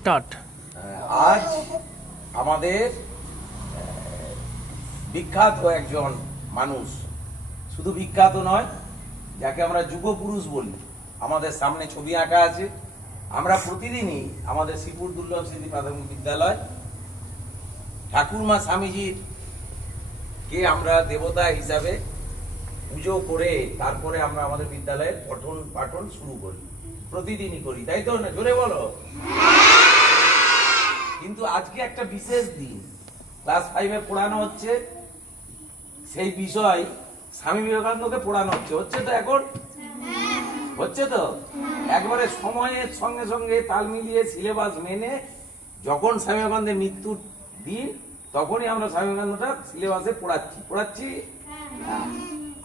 Start. আজ আমাদের বিখ্যাত একজন মানুষ, শুধু বিখ্যাত নয়, যাকে আমরা যুগপুরুষ বলি, আমাদের সামনে ছবি আঁকা আছে। আমরা প্রতিদিনই আমাদের শ্রীপুর দুর্লভ স্মৃতি প্রাথমিক বিদ্যালয় ঠাকুরমা স্বামীজির কে আমরা দেবতা হিসাবে পুজো করে তারপরে আমরা আমাদের বিদ্যালয়ের পঠন পাঠন শুরু করি, প্রতিদিনই করি, তাই তো? না, জোরে বলো। কিন্তু আজকে একটা বিশেষ দিন, ক্লাস 5-এ পড়ানো হচ্ছে সেই বিষয় স্বামী বিবেকানন্দকে পড়ানো হচ্ছে তো? এখন হচ্ছে তো? একবারে সময়ের সঙ্গে সঙ্গে তাল মিলিয়ে সিলেবাস মেনে যখন স্বামী বিবেকানন্দের মৃত্যুর দিন তখনই আমরা স্বামী বিবেকানন্দটা সিলেবাসে পড়াচ্ছি।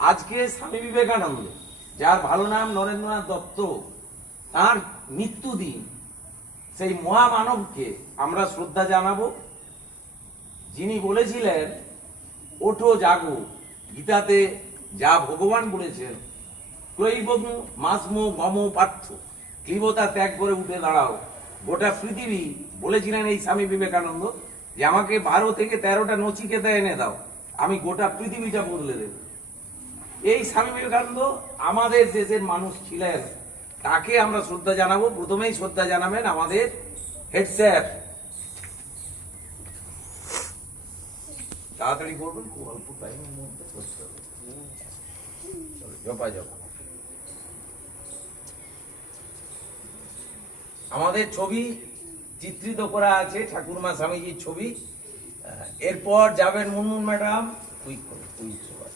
আজকে স্বামী বিবেকানন্দ, যার ভালো নাম নরেন্দ্রনাথ দত্ত, তার মৃত্যু দিন, সেই মহামানবকে আমরা শ্রদ্ধা জানাবো, যিনি বলেছিলেন ওঠো জাগো, গীতাতে যা ভগবান বলেছেন, ক্রৈবগ্ন মাসমো গম পার্থ, ক্লীবতা ত্যাগ করে উঠে দাঁড়াও। গোটা পৃথিবী বলেছিলেন এই স্বামী বিবেকানন্দ যে আমাকে 12 থেকে 13টা নচিকেতা এনে দাও, আমি গোটা পৃথিবীটা বদলে দেব। এই স্বামী বিবেকানন্দ আমাদের দেশের মানুষ ছিলেন, তাকে আমরা শ্রদ্ধা জানাবো। প্রথমেই শ্রদ্ধা জানাবেন আমাদের হেড স্যার। তাড়াতাড়ি করবেন, খুব অল্প টাইমের মধ্যে করতে হবে। জপা জপা। আমাদের ছবি চিত্রিত করা আছে, ঠাকুরমা স্বামীজির ছবি। এরপর যাবেন মুনমুন ম্যাডাম, কুইক করে, কুইক সবাই।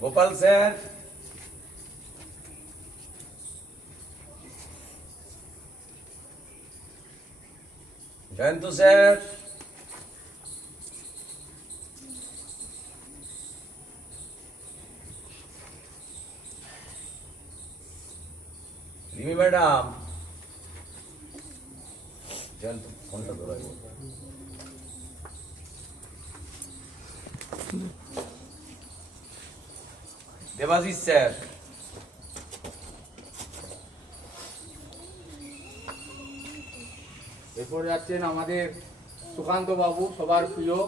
Gopal sir, Jayanta sir, Rimi madam, Jayanta ফোনটা ধরাই, দেবাশিস স্যার, এরপর যাচ্ছেন আমাদের সুকান্ত বাবু, সবার প্রিয়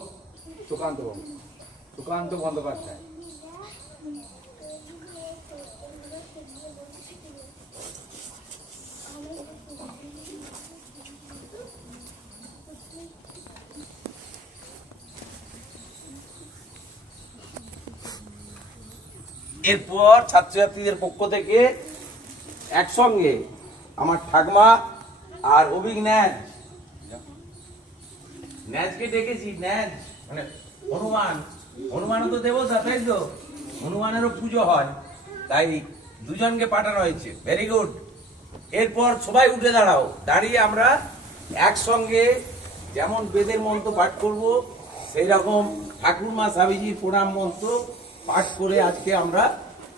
সুকান্ত বাবু, সুকান্ত বন্দ্যোপাধ্যায়। এরপর ছাত্রছাত্রীদের পক্ষ থেকে একসঙ্গে আমার ঠাকমা আর অভিক ন্যাজকে ডেকেছি। ন্যাজ মানে হনুমানও তো দেবতা, তাই তো? হনুমানেরও পুজো হয়, তাই দুজনকে পাঠানো হয়েছে। Very good. এরপর সবাই উঠে দাঁড়াও, দাঁড়িয়ে আমরা একসঙ্গে যেমন বেদের মন্ত্র পাঠ করব, সেই রকম ঠাকুরমা স্বামীজির প্রণাম মন্ত্র পাঠ করে আজকে আমরা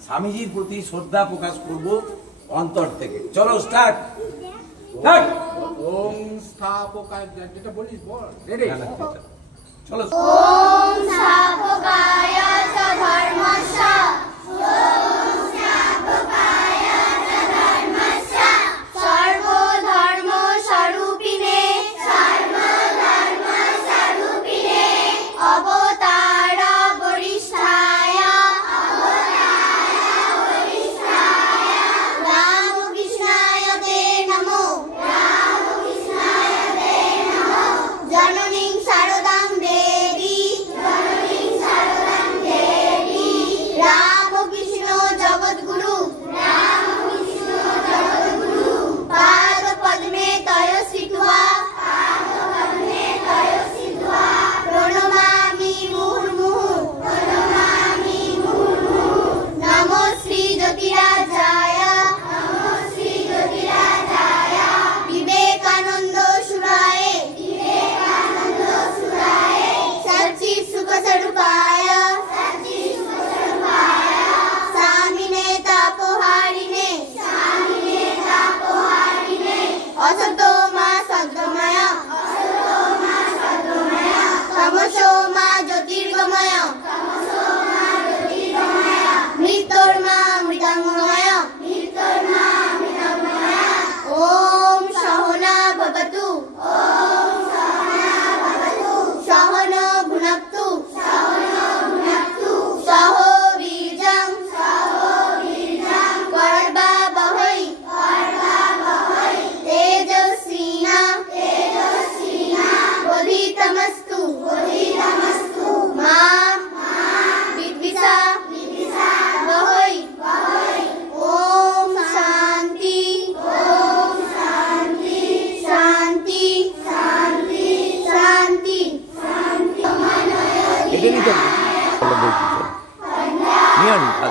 স্বামীজির প্রতি শ্রদ্ধা প্রকাশ করব অন্তর থেকে। চলো স্টার্ট। ওম স্থাপকায়, যেটা বলিস বল, রেডি? চলো। ওম স্থাপকায় চ ধর্মস্য, ওম স্থাপকায় চ ধর্মস্য, সর্বধর্ম স্বরূপিণে, সর্বধর্ম স্বরূপিণে, অবতার বরিষ্ঠায়, অবতার বরিষ্ঠায়, রামকৃষ্ণায় তে নমো, রামকৃষ্ণায় তে নমো, জননীং শারদাং দেবী, বরকতুহু।